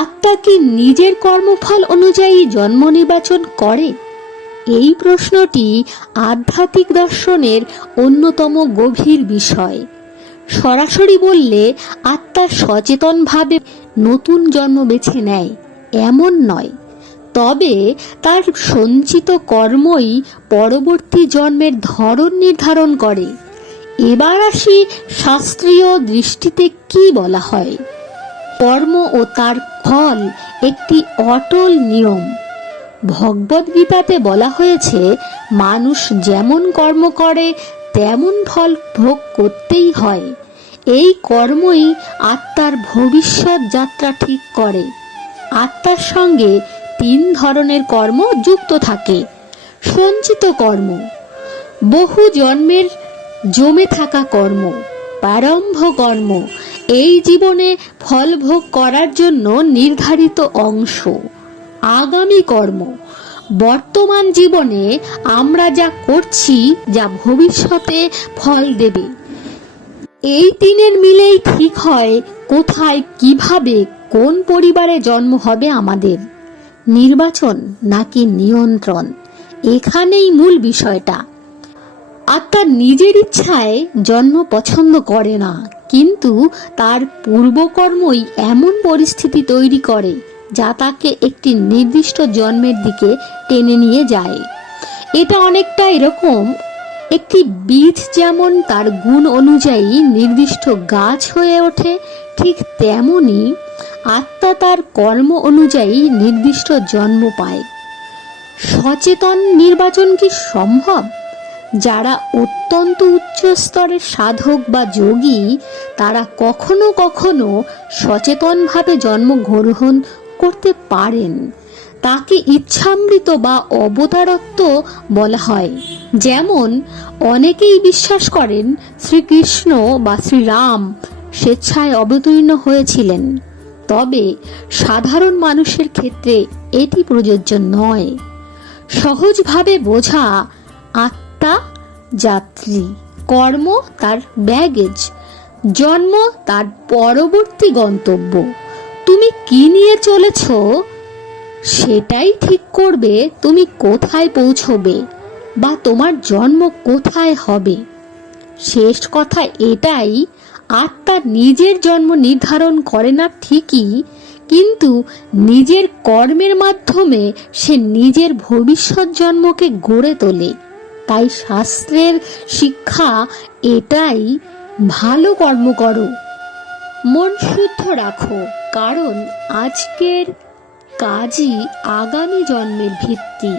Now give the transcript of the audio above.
আত্মা কি নিজের কর্মফল অনুযায়ী জন্ম নির্বাচন করে? এই প্রশ্নটি আধ্যাত্মিক দর্শনের অন্যতম গভীর বিষয়। সরাসরি বললে আত্মা সচেতনভাবে নতুন জন্ম বেছে নেয় এমন নয়, তবে তার সঞ্চিত কর্মই পরবর্তী জন্মের ধরন নির্ধারণ করে। এবার আসি শাস্ত্রীয় দৃষ্টিতে কি বলা হয়। কর্ম ও তার ফল একটি অটল নিয়ম। ভগবদ্গীতাতে বলা হয়েছে, মানুষ যেমন কর্ম করে তেমন ফল ভোগ করতেই হয়। এই কর্মই আত্মার ভবিষ্যৎ যাত্রা ঠিক করে। আত্মার সঙ্গে 3 ধরনের কর্ম যুক্ত থাকে। সঞ্চিত কর্ম, বহু জন্মের জমে থাকা কর্ম। প্রারম্ভ কর্ম, এই জীবনে ফল ভোগ করার জন্য নির্ধারিত অংশ। আগামী কর্ম, বর্তমান জীবনে আমরা যা করছি, যা ভবিষ্যতে ফল দেবে। এই 3 মিলেই ঠিক হয় কোথায়, কিভাবে, কোন পরিবারে জন্ম হবে আমাদের। নির্বাচন নাকি নিয়ন্ত্রণ, এখানেই মূল বিষয়টা। আত্মা নিজের ইচ্ছায় জন্ম পছন্দ করে না, কিন্তু তার পূর্বকর্মই এমন পরিস্থিতি তৈরি করে যা তাকে একটি নির্দিষ্ট জন্মের দিকে টেনে নিয়ে যায়। এটা অনেকটা এরকম, একটি বীজ যেমন তার গুণ অনুযায়ী নির্দিষ্ট গাছ হয়ে ওঠে, ঠিক তেমনি আত্মা তার কর্ম অনুযায়ী নির্দিষ্ট জন্ম পায়। সচেতন নির্বাচন কি সম্ভব? যারা অত্যন্ত উচ্চ স্তরের সাধক বা যোগী, তারা কখনো কখনো সচেতনভাবে জন্মগ্রহণ করতে পারেন। তাকে ইচ্ছামৃত বা অবতারত্ব বলা হয়। যেমন অনেকেই বিশ্বাস করেন শ্রীকৃষ্ণ বা শ্রীরাম স্বেচ্ছায় অবতীর্ণ হয়েছিলেন, তবে সাধারণ মানুষের ক্ষেত্রে এটি প্রযোজ্য নয়। সহজভাবে বোঝা, আত্মা যাত্রী, কর্ম তার ব্যাগেজ, জন্ম তার পরবর্তী গন্তব্য। তুমি কি নিয়ে চলেছ সেটাই ঠিক করবে তুমি কোথায় পৌঁছবে বা তোমার জন্ম কোথায় হবে। শেষ কথা এটাই, আত্মা নিজের জন্ম নির্ধারণ করে না ঠিকই, কিন্তু নিজের কর্মের মাধ্যমে সে নিজের ভবিষ্যৎ জন্মকে গড়ে তোলে। তাই শাস্ত্রের শিক্ষা এটাই, ভালো কর্ম করো, মন শুদ্ধ রাখো, কারণ আজকের কাজই আগামী জন্মের ভিত্তি।